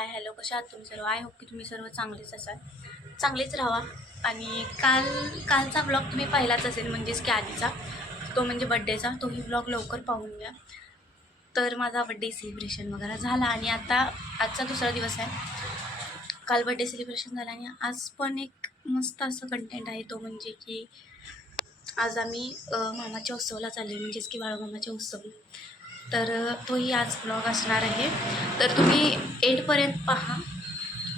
Hi hello, कशा आहात तुम्ही सर्व? आय होप की तुम्ही सर्व चांगलेच असाल, चांगलेच राहा. आणि कालचा ब्लॉग तुम्ही पाहिलाच असेल, म्हणजेच की आधीचा तो म्हणजे बड्डेचा, तोही ब्लॉग लवकर पाहून घ्या. तर माझा बड्डे सेलिब्रेशन वगैरे झाला आणि आजचा दुसरा दिवस आहे. काल बड्डे सेलिब्रेशन झाला आणि आज पण एक मस्त असं कंटेंट आहे, तो म्हणजे की आज आम्ही मामाच्या उत्सवाला चाललो आहे, म्हणजेच की बाळूमामाच्या उत्सव. तर तोही आज ब्लॉग असणार आहे. तर तुम्ही एंडपर्यंत पहा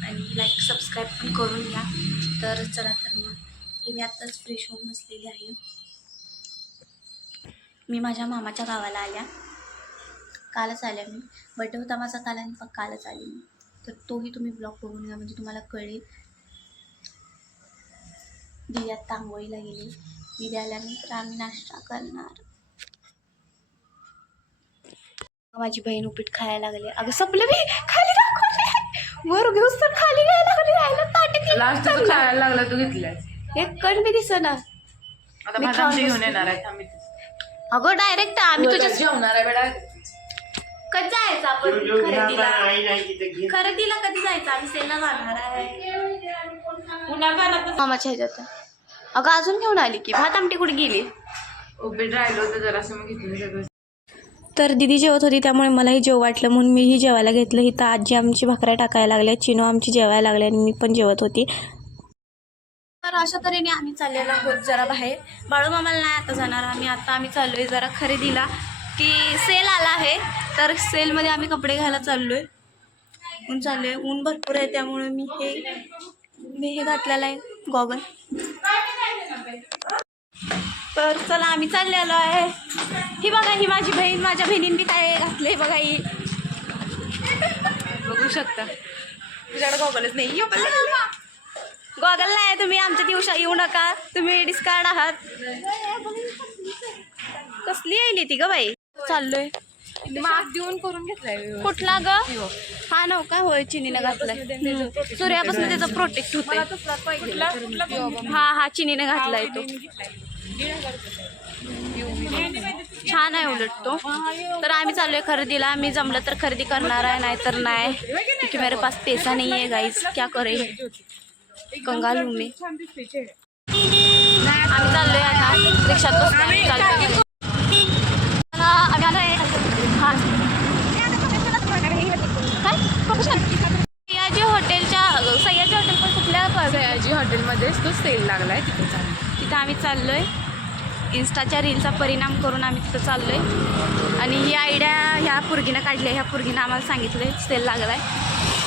आणि लाईक सबस्क्राईब पण करून घ्या. तर चला, तर मग हे मी आत्ताच फ्रेश होऊन बसलेली आहे. मी माझ्या मामाच्या गावाला आल्या, कालच आल्या. मी बड्डे होता माझा काल आणि कालच आली मी. तर तोही तुम्ही ब्लॉग बघून घ्या, म्हणजे तुम्हाला कळेल. दिव्यात तांबोळीला गेले, दिदी आल्यानंतर आम्ही नाश्ता करणार. माझी बहीण उपीट खायला लागले. अगं संपलं मी, खाली दाखवले वर घेऊस तर खाली घ्यायला लागली. राहिलं ताटे लास्ट तू खायला लागला, तू घेतलास एक कण बी दिसना. आता भातांची घेऊन येणार आहे थांबी. अगं डायरेक्ट आम्ही तुझ्या जेवणार आहे बेटा. कधी जायचं आपण खरेदीला कधी जायचं? आम्ही सेलला जाणार आहे मामाच्या ह्याच्यात. अगं अजून घेऊन आली की भात आमटी कुठे गेली? उपीट राहिलं होतं जरासं, मग घेतलं सगळं. तर दिदी जेवत होती, त्यामुळे मलाही जेव वाटलं म्हणून मीही जेवायला घेतलं. इथं आजी आमची भाकऱ्या टाकायला लागल्या, चिनो आमची जेवायला लागल्या आणि मी पण जेवत होती. तर अशा तऱ्हेने आम्ही चाललेलो आहोत जरा बाहेर. बाळूमामाला नाही आता जाणार आम्ही चाललोय जरा खरेदीला, की सेल आला आहे. तर सेलमध्ये आम्ही कपडे घ्यायला चाललोय. ऊन भरपूर आहे, त्यामुळे मी हे घातलेलं आहे गॉगल. तर चला आम्ही चाललेलो आहे. ही बघा, ही माझी बहीण, माझ्या बहिणींनी काय घातलंय बघा. ही बघू शकता, तुझ्याकडे गॉगलच नाही. गॉगल नाही, तुम्ही आमच्या दिवसा येऊ नका, तुम्ही डिस्कार्ड आहात. कसली येईल ती ग बाई? चाललोय माप देऊन करून घेतलाय. कुठला ग? हा नव का? होय, चिनीनं घातलाय. सूर्यापासून त्याचा प्रोटेक्ट होतोय. हा चिनीनं घातलाय तो. छान आहे उलट तो. तर आम्ही चाललोय खरेदीला. आम्ही जमलं तर खरेदी करणार आहे, नाहीतर नाही, क्योंकि मेरे पास पैसा नहीं है गाइस, क्या करे, कंगाल हूँ मैं. आम्ही चाललोय आता रिक्षात बसून. आम्ही चाललोय सयाजी हॉटेल पण कुठल्या? सयाजी हॉटेलमध्येच तो सेल लागलाय, तिथं आम्ही चाललोय. इन्स्टाच्या रीलचा परिणाम करून आम्ही तिथं चाललोय. आणि ही आयडिया ह्या पोरगीनं काढली आहे. ह्या पोरगीनं आम्हाला सांगितलंय सेल लागलाय,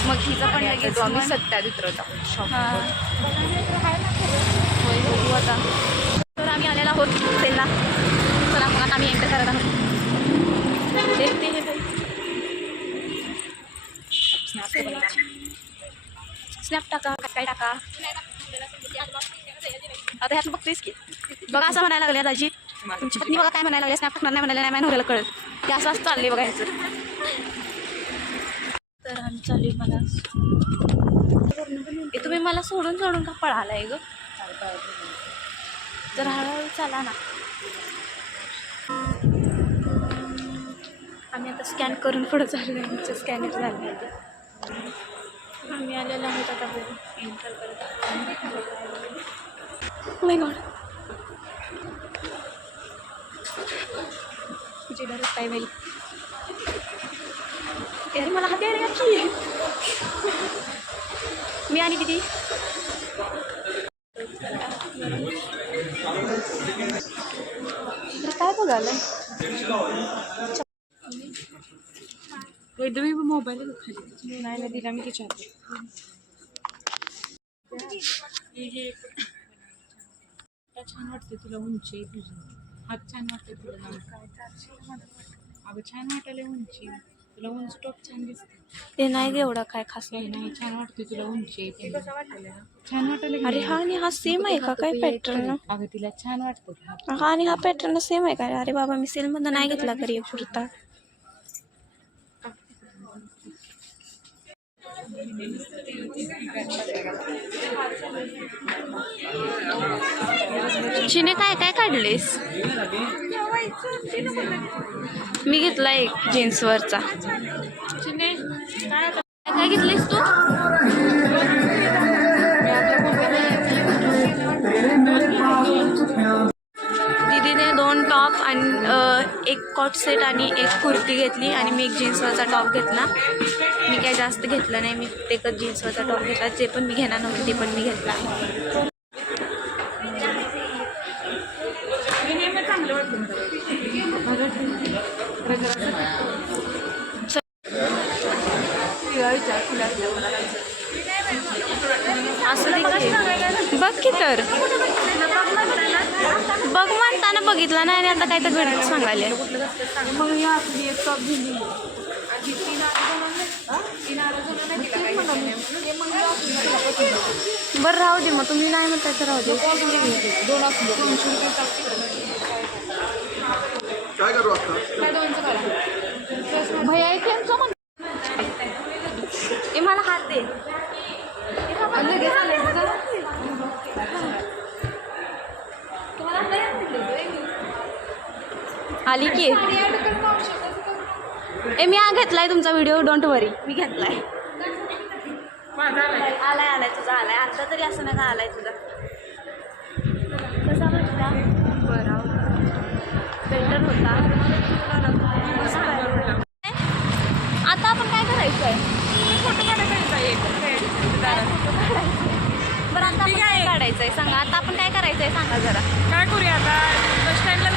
मग तिचं पण लगेच आम्ही सत्यादित्र शॉप. होय बघू आता. तर आम्ही आलेला आहोत सेलला. चला मग आता आम्ही एंटर करत आहोत. देखते हे बाई, स्नॅप टाका, काय टाका. आता ह्यात बघतेस की बघा, असं म्हणायला लागले दाजी, तुमची पत्नी बघा काय म्हणायला लागले, स्नॅप टाकणार नाही म्हणायला, नाही नवऱ्याला कळत की असं असं चाललंय बघायचं. तर आम्ही चालू मला तुम्ही मला सोडून का पळालाय ग? जर हळूहळू चला ना. आम्ही आता स्कॅन करून पुढं चाललो. आमचं स्कॅनर झालं आहे. आम्ही आलेलो आहोत आता बघू एंटर करत. माय गॉड, तुझी बरंच काय बाई. अरे मला हात यायला की मी आणि दिदी काय बघायला. एकदम मोबाईल खाली नाही दिला मी तिच्या छान वाटते तुला उंची, तुझी हात छान वाटते तुला. अगं छान वाटायला उंची, तुला उंच टॉप छान दिसते. ते नाही ग एवढा काय खास नाही, छान वाटते तुला उंची, छान वाटायला. अरे हा, आणि हा सेम आहे का काय पॅटर्न? अगं तिला छान वाटतं. हा, आणि हा पॅटर्न सेम आहे का? अरे बाबा, मी सेलमध्ये नाही घेतला घरी कुर्ता. चिने काय काय काढलेस? मी घेतला एक जीन्सवरचा. चिने काय काय घेतलीस तू? दीदीने 2 टॉप आणि एक कॉट सेट आणि एक कुर्ती घेतली आणि मी एक जीन्सवरचा टॉप घेतला. मी काय जास्त घेतलं नाही, मी एकच जीन्सवरचा टॉप घेतला. जे पण मी घेणार नव्हते ते पण मी घेतला. चांगलं वाटतं असं देखील बघ की तर बघ म्हणताना बघितलं नाही आणि आता काय तर घडत सांगायला. मग ही आपली एक टॉप घेऊन बरं राहू दे, मग तुम्ही नाही म्हणताय तर राहू दे. काय करू आता? भैया हे मला हात दे. आली की मी हा घेतलाय तुमचा व्हिडिओ, डोंट वरी. मी घेतलाय. आलाय तुझा आलाय. आता तरी असं नाही का आलाय तुझा. कसा म्हटला? बरं बेटर होता. आता आपण काय करायचं आहे? बरं आता आपण काय काढायचं आहे सांगा. आता आपण काय करायचं आहे सांगा जरा. काय करूया आता? बस स्टँडला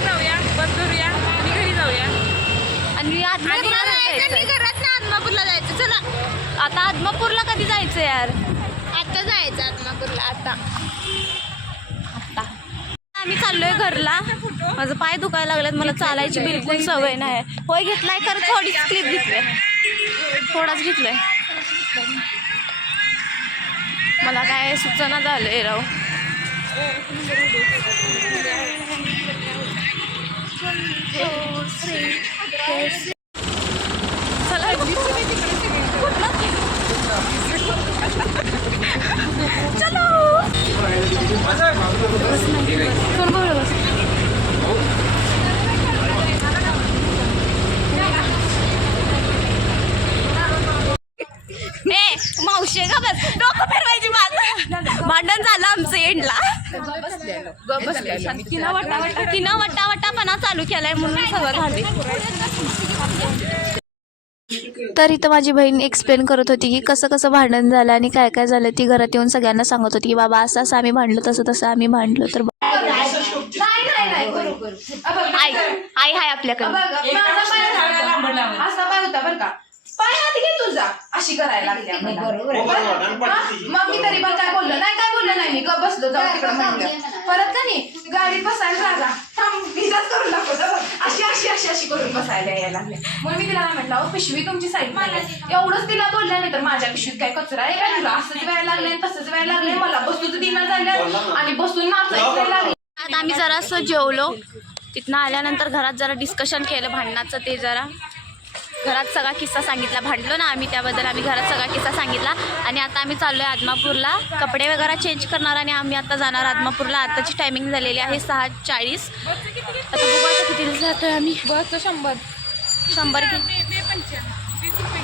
जाऊया, बस धरूया आणि घरी जाऊया. आणि आदमापूरला जायचं. चला आता आदमापूरला कधी जायचं यार? आता जायचं आदमापूरला. आता आम्ही चाललोय घरला. माझं पाय दुखायला लागलेत, मला चालायची बिलकुल सवय नाही. होय घेतलाय तर थोडीच क्लिप घेतली, थोडाच घेतलाय. मला काय सुचना झालंय राव. चला चलो मावशी का बस डोकं फिरवायची. माझं भांडण झालं आमचं एंडला. तिनं वट्टापणा चालू केलाय म्हणून सगळं झाले. तर इथं माझी बहीण एक्सप्लेन करत होती की कसं कसं भांडण झालं आणि काय काय झालं. ती घरात येऊन सगळ्यांना सांगत होती की बाबा असं असं आम्ही भांडलो, तसं आम्ही भांडलो. तर आई हाय आपल्याकडे. असा पाय होता बरं का, पाय हात घे तुझा अशी करायला लागली. मग मी तरी पण काय बोललो नाही, मी गप बसलो. जाऊ तिकडे म्हणलं. परत का नाही गाडीत बसायला राजा भिजाच करून दाखवतो. अशी अशी अशी अशी करून बसायला यायला लागले. मग मी तिला म्हटलं अहो पिशवी तुमची साईड एवढंच तिला बोलल्या नाही तर माझ्या पिशवीत काय कचरा आहे का तुला? असंच व्हायला लागले तसंच व्हायला लागले. मला बसूच दिना झाल्या आणि बसून नाचायला लागले. आता आम्ही जरासं जेवलो. तिथनं आल्यानंतर घरात जरा डिस्कशन केलं भांडणाचं. ते जरा घरात सगळा किस्सा सांगितला. भांडलो ना आम्ही त्याबद्दल आम्ही घरात सगळा किस्सा सांगितला. आणि आता आम्ही चाललो आहे आदमापूरला. कपडे वगैरे चेंज करणार आणि आम्ही आता जाणार आदमापूरला. आताची टायमिंग झालेली आहे 6:40. आता बघू आता किती जातोय आम्ही. बस 100 100 की